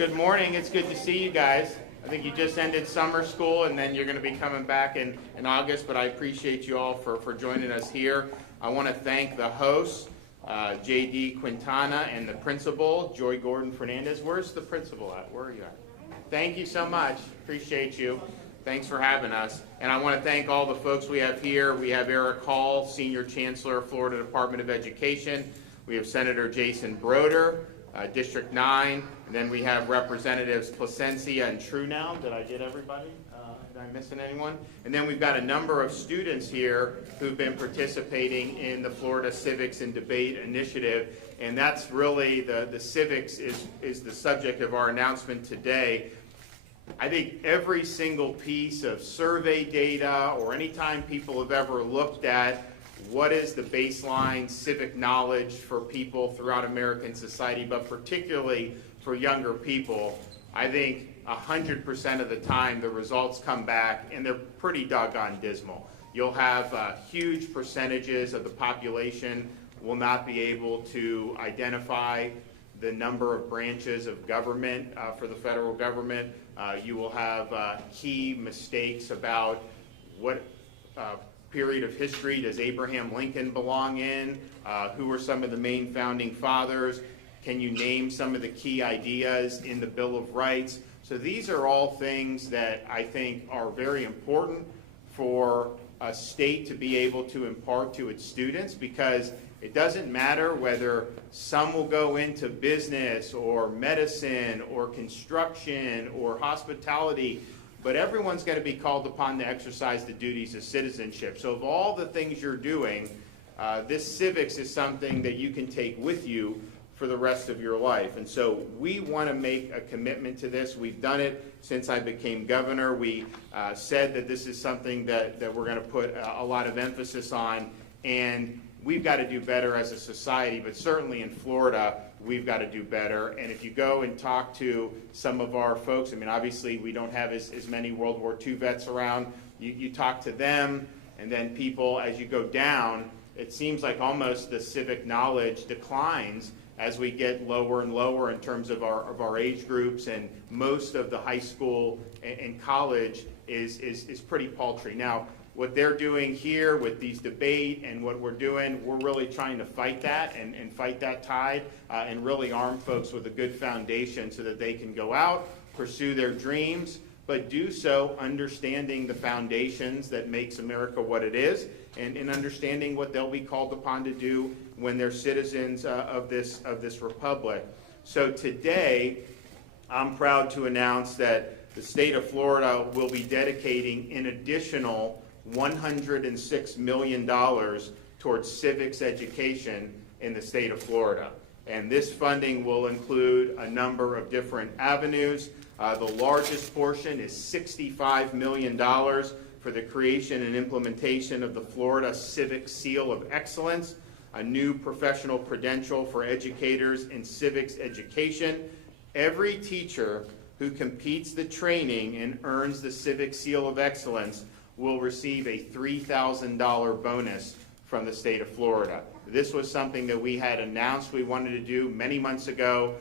good morning. It's good to see you guys. I think you just ended summer school and then you're going to be coming back in August, but I appreciate you all for joining us here. I want to thank the hosts, J.D. Quintana, and the principal, Joy Gordon Fernandez. Where's the principal at? Where are you at? Thank you so much. Appreciate you. Thanks for having us. And I want to thank all the folks we have here. We have Eric Hall, Senior Chancellor, Florida Department of Education. We have Senator Jason Broder, District 9. And then we have Representatives Placencia and Truenow. Did I get everybody? Did I miss anyone? And then we've got a number of students here who've been participating in the Florida Civics and Debate Initiative. And that's really, the civics is the subject of our announcement today. I think every single piece of survey data or any time people have ever looked at what is the baseline civic knowledge for people throughout American society, but particularly for younger people, I think 100% of the time the results come back and they're pretty doggone dismal. You'll have huge percentages of the population will not be able to identify the number of branches of government for the federal government. You will have key mistakes about what period of history does Abraham Lincoln belong in, who are some of the main founding fathers, can you name some of the key ideas in the Bill of Rights. So these are all things that I think are very important for a state to be able to impart to its students, because it doesn't matter whether some will go into business or medicine or construction or hospitality, but everyone's going to be called upon to exercise the duties of citizenship. So of all the things you're doing, this civics is something that you can take with you for the rest of your life. And so we want to make a commitment to this. We've done it since I became governor. We said that this is something that we're going to put a lot of emphasis on, and we've got to do better as a society, but certainly in Florida, we've got to do better. And if you go and talk to some of our folks, I mean, obviously we don't have as many World War II vets around. You talk to them, and then people, as you go down, it seems like almost the civic knowledge declines as we get lower and lower in terms of our age groups, and most of the high school and college is pretty paltry. Now, what they're doing here with these debate and what we're doing, we're really trying to fight that and fight that tide and really arm folks with a good foundation so that they can go out, pursue their dreams, but do so understanding the foundations that makes America what it is, and in understanding what they'll be called upon to do when they're citizens of this republic. So today, I'm proud to announce that the state of Florida will be dedicating an additional $106 million towards civics education in the state of Florida. And this funding will include a number of different avenues. The largest portion is $65 million for the creation and implementation of the Florida Civic Seal of Excellence, a new professional credential for educators in civics education. Every teacher who completes the training and earns the Civic Seal of Excellence will receive a $3,000 bonus from the state of Florida. This was something that we had announced we wanted to do many months ago.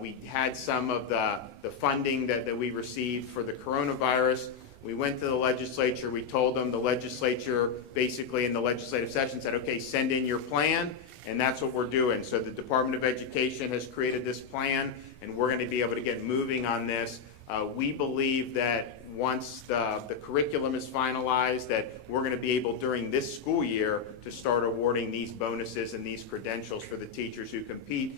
We had some of the funding that we received for the coronavirus. We went to the legislature, we told them, the legislature basically in the legislative session said, okay, send in your plan, and that's what we're doing. So the Department of Education has created this plan, and we're going to be able to get moving on this. We believe that once the curriculum is finalized, that we're going to be able during this school year to start awarding these bonuses and these credentials for the teachers who complete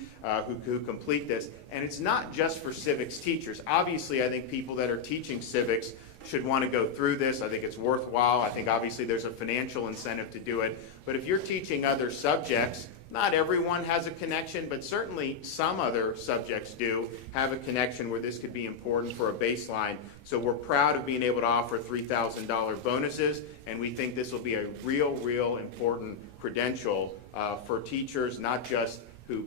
this. And it's not just for civics teachers. Obviously, I think people that are teaching civics should want to go through this. I think it's worthwhile. I think obviously there's a financial incentive to do it. But if you're teaching other subjects, not everyone has a connection, but certainly some other subjects do have a connection where this could be important for a baseline. So we're proud of being able to offer $3,000 bonuses, and we think this will be a real important credential for teachers, not just who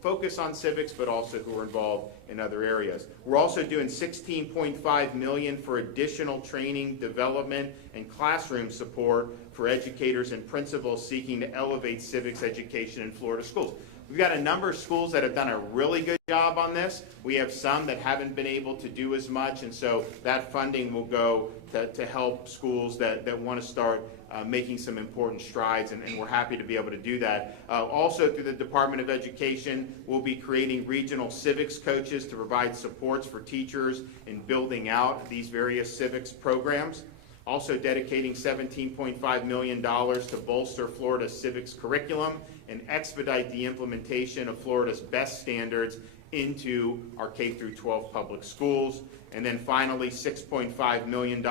focus on civics, but also who are involved in other areas. We're also doing $16.5 million for additional training, development, and classroom support for educators and principals seeking to elevate civics education in Florida schools. we've got a number of schools that have done a really good job on this. We have some that haven't been able to do as much, and so that funding will go to help schools that want to start making some important strides, and we're happy to be able to do that. Also, through the Department of Education, we'll be creating regional civics coaches to provide supports for teachers in building out these various civics programs. Also dedicating $17.5 million to bolster Florida's civics curriculum and expedite the implementation of Florida's best standards into our K through 12 public schools. And then finally, $6.5 million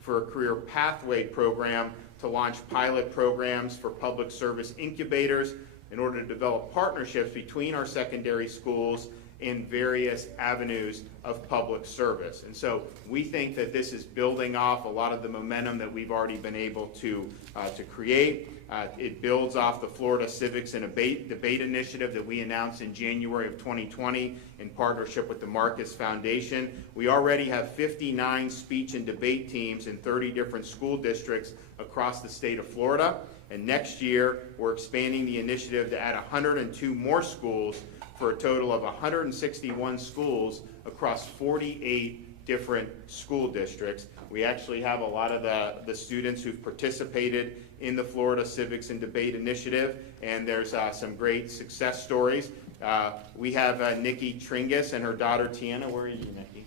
for a career pathway program to launch pilot programs for public service incubators in order to develop partnerships between our secondary schools in various avenues of public service. And so we think that this is building off a lot of the momentum that we've already been able to create. It builds off the Florida Civics and Debate Initiative that we announced in January of 2020 in partnership with the Marcus Foundation. We already have 59 speech and debate teams in 30 different school districts across the state of Florida. And next year, we're expanding the initiative to add 102 more schools for a total of 161 schools across 48 different school districts. We actually have a lot of the students who've participated in the Florida Civics and Debate Initiative, and there's some great success stories. We have Nikki Tringus and her daughter Tiana. Where are you, Nikki?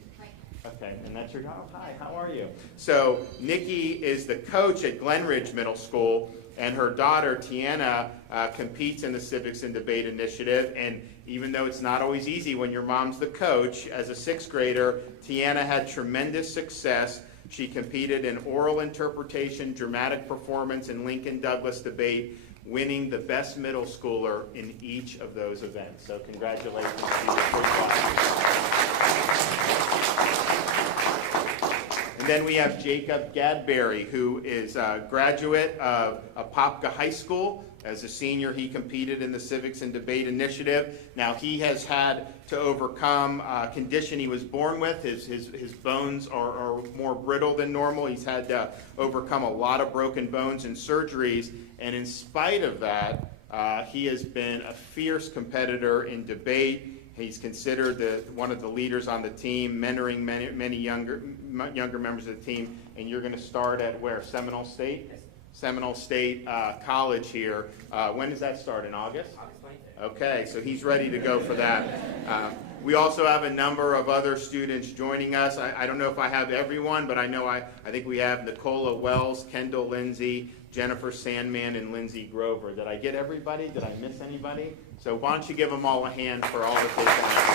Okay, and that's your daughter. Hi, how are you? So Nikki is the coach at Glenridge Middle School, and her daughter Tiana competes in the Civics and Debate Initiative. And even though it's not always easy when your mom's the coach, as a sixth grader, Tiana had tremendous success. She competed in oral interpretation, dramatic performance, and Lincoln Douglas debate, winning the best middle schooler in each of those events. So congratulations to you. And then we have Jacob Gadberry, who is a graduate of Apopka High School. As a senior, he competed in the Civics and Debate Initiative. Now, he has had to overcome a condition he was born with. His bones are more brittle than normal. He's had to overcome a lot of broken bones and surgeries. And in spite of that, he has been a fierce competitor in debate. He's considered one of the leaders on the team, mentoring many younger members of the team. And you're going to start at where? Seminole State? Seminole State College here. When does that start? In August? August 25th. Okay, so he's ready to go for that. We also have a number of other students joining us. I don't know if I have everyone, but I think we have Nicola Wells, Kendall Lindsay, Jennifer Sandman, and Lindsay Grover. Did I get everybody? Did I miss anybody? So why don't you give them all a hand for all that they've done.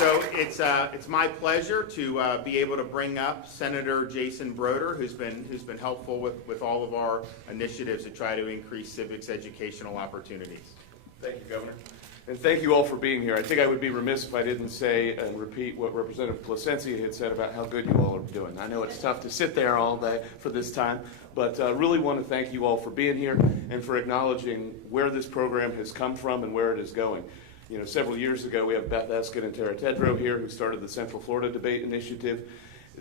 So it's my pleasure to be able to bring up Senator Jason Broder, who's been helpful with all of our initiatives to try to increase civics educational opportunities. Thank you, Governor. And thank you all for being here. I think I would be remiss if I didn't say and repeat what Representative Placencia had said about how good you all are doing. I know it's tough to sit there all day for this time, but really want to thank you all for being here and for acknowledging where this program has come from and where it is going. You know, several years ago, we have Beth Eskin and Tara Tedrow here who started the Central Florida Debate Initiative.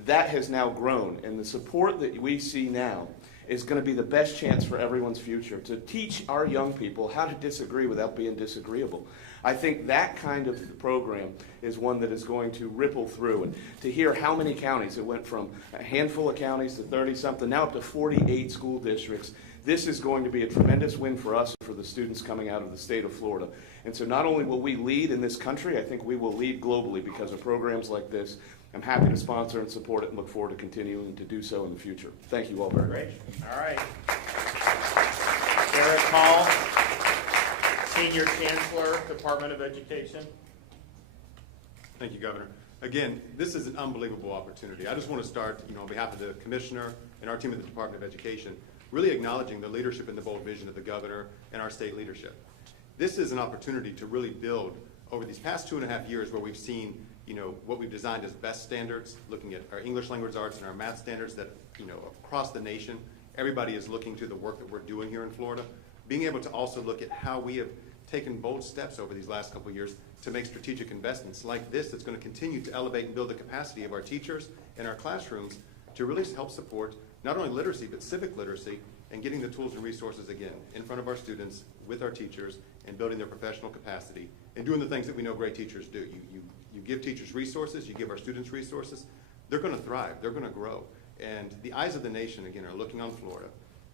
That has now grown, and the support that we see now is going to be the best chance for everyone's future, to teach our young people how to disagree without being disagreeable. I think that kind of program is one that is going to ripple through. And to hear how many counties, it went from a handful of counties to 30-something, now up to 48 school districts. This is going to be a tremendous win for us and for the students coming out of the state of Florida. And so not only will we lead in this country, I think we will lead globally because of programs like this. I'm happy to sponsor and support it and look forward to continuing to do so in the future. Thank you all very much. Great. All right. Derek Hall, Senior Chancellor, Department of Education. Thank you, Governor. Again, this is an unbelievable opportunity. I just want to start, on behalf of the Commissioner and our team at the Department of Education, really acknowledging the leadership and the bold vision of the Governor and our state leadership. This is an opportunity to really build over these past 2.5 years where we've seen, what we've designed as best standards, looking at our English language arts and our math standards that, across the nation, everybody is looking to the work that we're doing here in Florida. Being able to also look at how we have taken bold steps over these last couple of years to make strategic investments like this that's going to continue to elevate and build the capacity of our teachers and our classrooms to really help support not only literacy, but civic literacy, and getting the tools and resources, again, in front of our students, with our teachers, and building their professional capacity, and doing the things that we know great teachers do. You give teachers resources, you give our students resources, they're going to thrive, they're going to grow. And the eyes of the nation, again, are looking on Florida.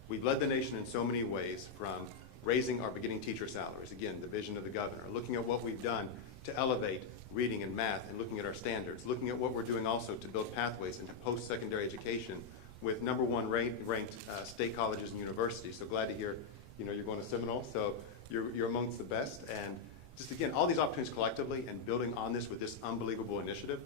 We've led the nation in so many ways, from raising our beginning teacher salaries, again, the vision of the governor, looking at what we've done to elevate reading and math, and looking at our standards, looking at what we're doing also to build pathways into post-secondary education with #1 ranked state colleges and universities. So glad to hear, you're going to Seminole, so you're amongst the best. And just again, all these opportunities collectively, and building on this with this unbelievable initiative,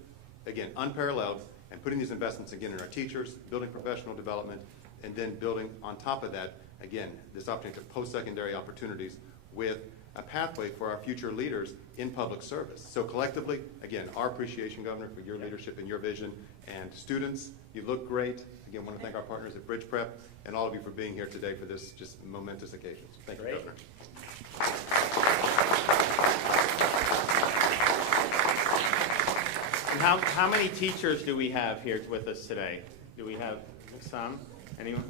again, unparalleled, and putting these investments again in our teachers, building professional development, and then building on top of that, again, this opportunity to post-secondary opportunities with a pathway for our future leaders in public service. So collectively, again, our appreciation, Governor, for your leadership and your vision. And students, you look great. Again, want to thank our partners at Bridge Prep and all of you for being here today for this just momentous occasion. So thank you, Governor. And how many teachers do we have here with us today? Do we have some? Anyone?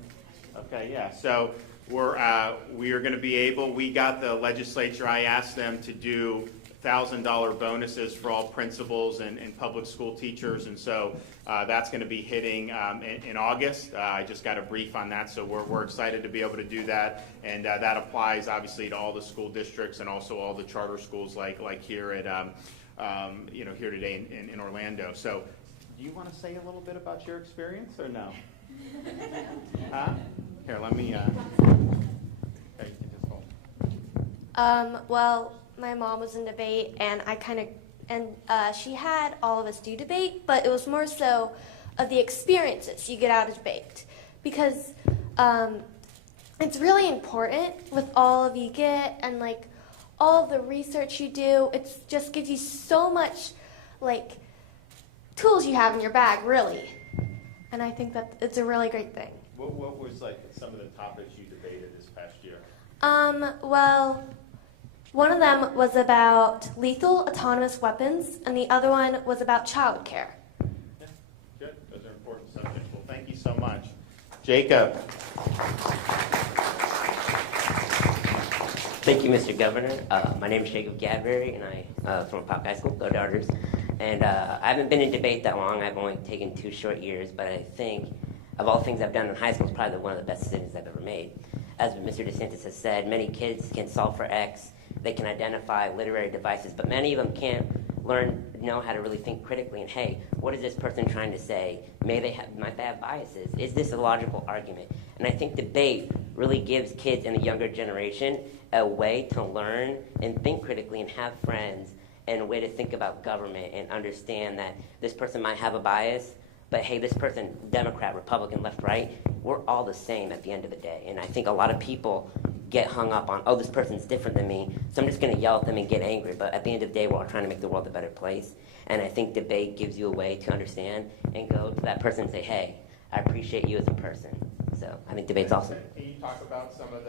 Okay, yeah. So we are going to be able. We got the legislature. I asked them to do $1,000 bonuses for all principals and public school teachers, and so that's going to be hitting in August. I just got a brief on that, so we're excited to be able to do that, and that applies obviously to all the school districts and also all the charter schools like here at here today in Orlando. So, do you want to say a little bit about your experience or no? Huh? Here, let me. Okay, you can just hold. Well, my mom was in debate, and she had all of us do debate, but it was more so of the experiences you get out of debate, because it's really important with all of you get and all of the research you do. It just gives you so much tools you have in your bag, really, and I think that it's a really great thing. What was some of the topics you debated this past year? Well, one of them was about lethal autonomous weapons, and the other one was about child care. Yeah, good. Those are important subjects. Well, thank you so much. Jacob. Thank you, Mr. Governor. My name is Jacob Gadbury, and I'm from Pop High School, Go Darters. And I haven't been in debate that long. I've only taken 2 short years, but I think of all things I've done in high school, it's probably one of the best decisions I've ever made. As Mr. DeSantis has said, many kids can solve for X. They can identify literary devices, but many of them can't know how to really think critically and, hey, what is this person trying to say? Might they have biases? Is this a logical argument? And I think debate really gives kids in the younger generation a way to learn and think critically and have friends and a way to think about government and understand that this person might have a bias, but hey, this person, Democrat, Republican, left, right, we're all the same at the end of the day. And I think a lot of people get hung up on, oh, this person's different than me, so I'm just going to yell at them and get angry. But at the end of the day, we're all trying to make the world a better place. And I think debate gives you a way to understand and go to that person and say, hey, I appreciate you as a person. So I think debate's awesome. Can you talk about some of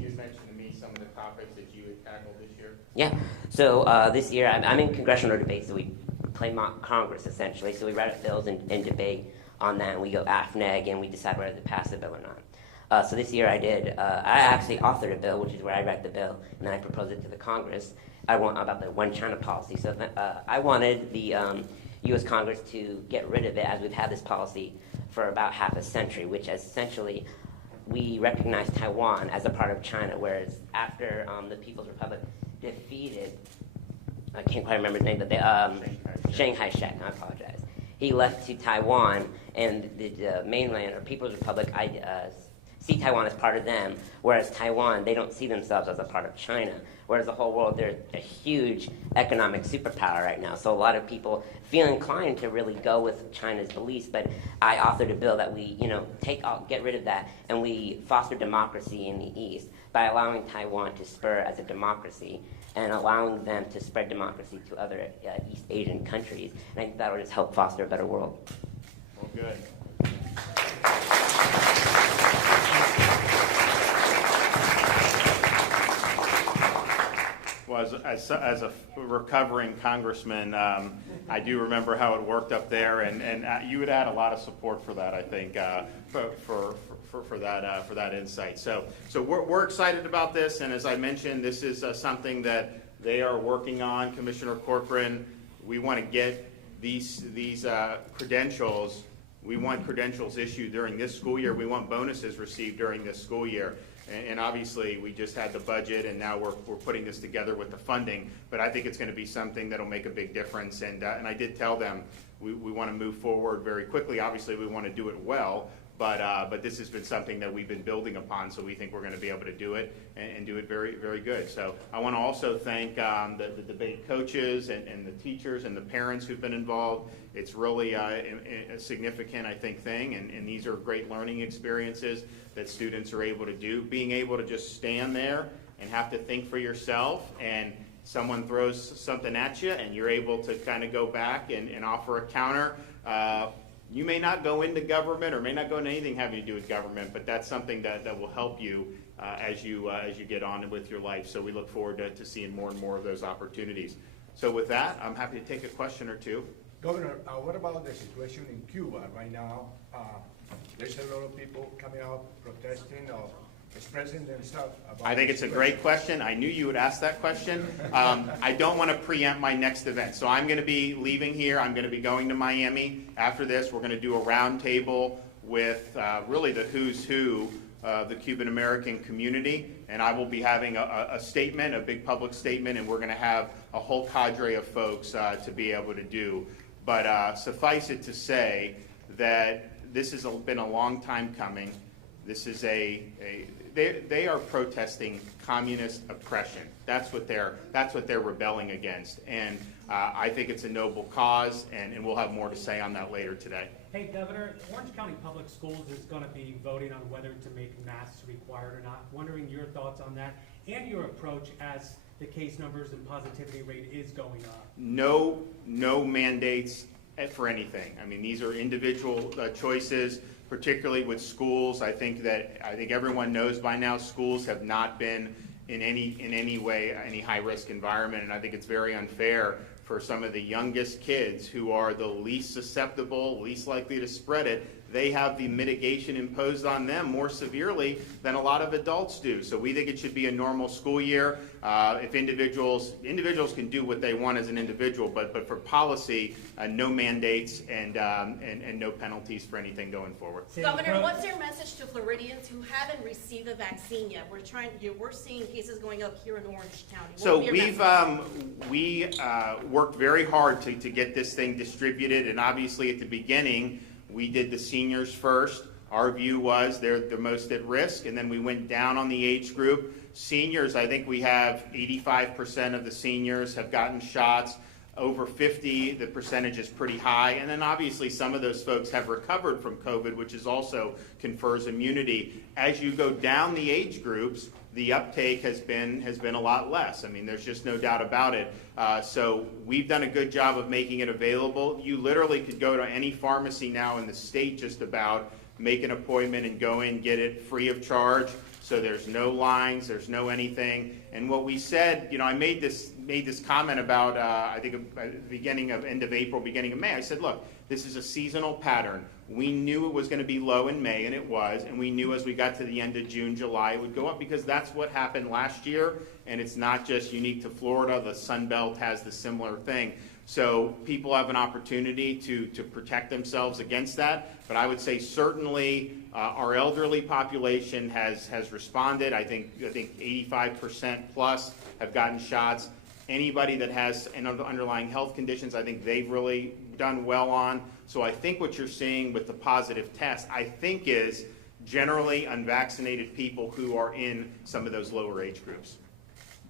you mentioned to me some of the topics that you had tackled this year? Yeah. So this year, I'm in congressional debates, so we play mock Congress, essentially. So we write up bills and debate on that, and we go AFNEG, and we decide whether to pass the bill or not. So this year I actually authored a bill, which is where I write the bill, and then I proposed it to the Congress. I want about the one China policy. So I wanted the U.S. Congress to get rid of it, as we've had this policy for about half a century, which is essentially we recognize Taiwan as a part of China, whereas after the People's Republic defeated, I can't quite remember his name, but Chiang Kai-shek, I apologize. He left to Taiwan, and the mainland, or People's Republic, see Taiwan as part of them, whereas Taiwan, they don't see themselves as a part of China. Whereas the whole world, they're a huge economic superpower right now. So a lot of people feel inclined to really go with China's beliefs, but I authored a bill that we, get rid of that, and we foster democracy in the East by allowing Taiwan to spur as a democracy and allowing them to spread democracy to other East Asian countries. And I think that will just help foster a better world. Well, good. Well, as a recovering congressman, I do remember how it worked up there, and you would add a lot of support for that, I think, for that insight. So we're excited about this, and as I mentioned, this is something that they are working on. Commissioner Corcoran, we want to get these credentials. We want credentials issued during this school year. We want bonuses received during this school year. And obviously, we just had the budget, and now we're putting this together with the funding. But I think it's going to be something that'll make a big difference. And I did tell them we want to move forward very quickly. Obviously, we want to do it well. But this has been something that we've been building upon, so we think we're going to be able to do it and do it very, very good. So I want to also thank the debate coaches and the teachers and the parents who've been involved. It's really a significant, I think, thing, and these are great learning experiences that students are able to do. Being able to just stand there and have to think for yourself, and someone throws something at you, and you're able to kind of go back and offer a counter. You may not go into government or may not go into anything having to do with government, but that's something that will help you as you get on with your life. So we look forward to seeing more and more of those opportunities. So with that, I'm happy to take a question or two. Governor, what about the situation in Cuba right now? There's a lot of people coming out protesting or expressing themselves about I think it's a great question. I knew you would ask that question. I don't want to preempt my next event. So I'm going to be leaving here. I'm going to be going to Miami. After this, we're going to do a roundtable with really the who's who of the Cuban American community. And I will be having a statement, a big public statement, and we're going to have a whole cadre of folks to be able to do. But suffice it to say that this has been a long time coming. This is they are protesting communist oppression. That's what they're rebelling against. And I think it's a noble cause, and we'll have more to say on that later today. Hey, Governor, Orange County Public Schools is going to be voting on whether to make masks required or not. Wondering your thoughts on that and your approach as the case numbers and positivity rate is going up. No mandates for anything. I mean, these are individual choices, particularly with schools. I think everyone knows by now schools have not been in any way any high risk environment, and I think it's very unfair for some of the youngest kids who are the least susceptible, least likely to spread it. They have the mitigation imposed on them more severely than a lot of adults do. So we think it should be a normal school year. If individuals can do what they want as an individual, but for policy, no mandates and no penalties for anything going forward. Governor, what's your message to Floridians who haven't received the vaccine yet? We're seeing cases going up here in Orange County. So we worked very hard to get this thing distributed, and obviously at the beginning, we did the seniors first. Our view was they're the most at risk, and then we went down on the age group. Seniors, I think we have 85% of the seniors have gotten shots. Over 50, the percentage is pretty high. And then obviously some of those folks have recovered from COVID, which is also confers immunity. As you go down the age groups, the uptake has been a lot less. I mean, there's just no doubt about it. So we've done a good job of making it available. You literally could go to any pharmacy now in the state just about, make an appointment and go in, get it free of charge. So there's no lines, there's no anything. And what we said, I made this comment about, I think at the end of April, beginning of May. I said, look, this is a seasonal pattern. We knew it was going to be low in May, and it was. And we knew as we got to the end of June, July, it would go up because that's what happened last year. And it's not just unique to Florida. The Sun Belt has the similar thing. So people have an opportunity to protect themselves against that. But I would say certainly our elderly population has responded. I think 85% plus have gotten shots. Anybody that has underlying health conditions, I think they've really done well on. So I think what you're seeing with the positive test, I think is generally unvaccinated people who are in some of those lower age groups.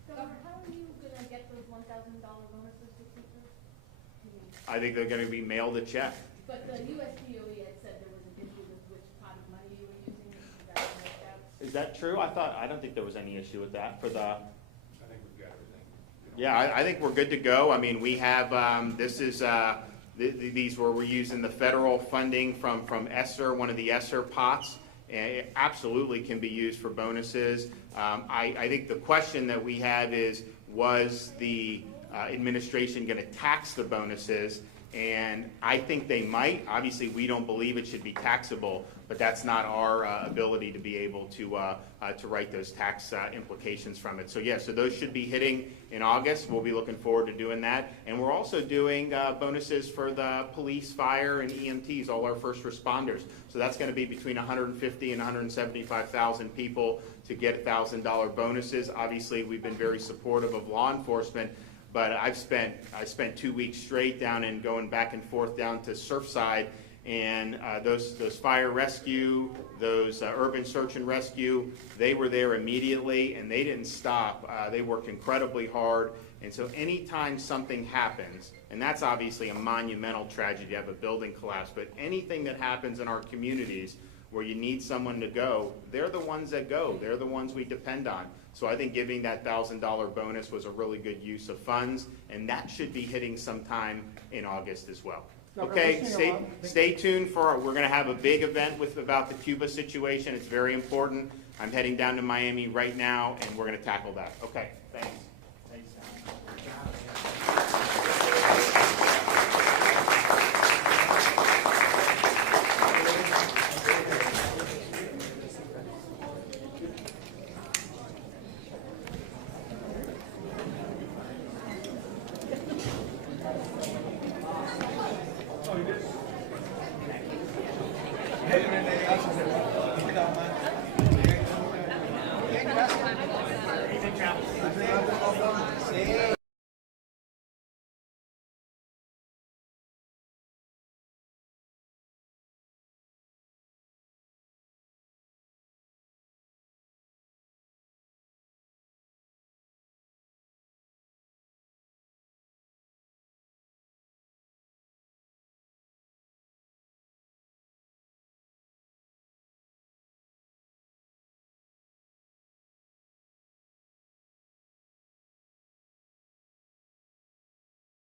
Governor, how are you going to get those $1,000 bonuses to teachers? I think they're going to be mailed a check. But the USDOE had said there was an issue with which pot of money you were using. Is that worked out? Is that true? I don't think there was any issue with that for the. I think we've got everything. Yeah, I think we're good to go. I mean, we have, these where we're using the federal funding from ESSER, one of the ESSER pots. And it absolutely can be used for bonuses. I think the question that we have is, was the administration going to tax the bonuses? And I think they might. Obviously, we don't believe it should be taxable, but that's not our ability to be able to write those tax implications from it. So yeah, so those should be hitting in August. We'll be looking forward to doing that. And we're also doing bonuses for the police, fire, and EMTs, all our first responders. So that's going to be between 150 and 175,000 people to get $1,000 bonuses. Obviously, we've been very supportive of law enforcement. But I spent 2 weeks straight down and going back and forth down to Surfside, and those fire rescue, those urban search and rescue, they were there immediately, and they didn't stop. They worked incredibly hard, and so anytime something happens, and that's obviously a monumental tragedy to have a building collapse, but anything that happens in our communities where you need someone to go, they're the ones that go. They're the ones we depend on. So I think giving that $1,000 bonus was a really good use of funds, and that should be hitting sometime in August as well. Okay, stay tuned for, we're going to have a big event about the Cuba situation. It's very important. I'm heading down to Miami right now, and we're going to tackle that. Okay, thanks.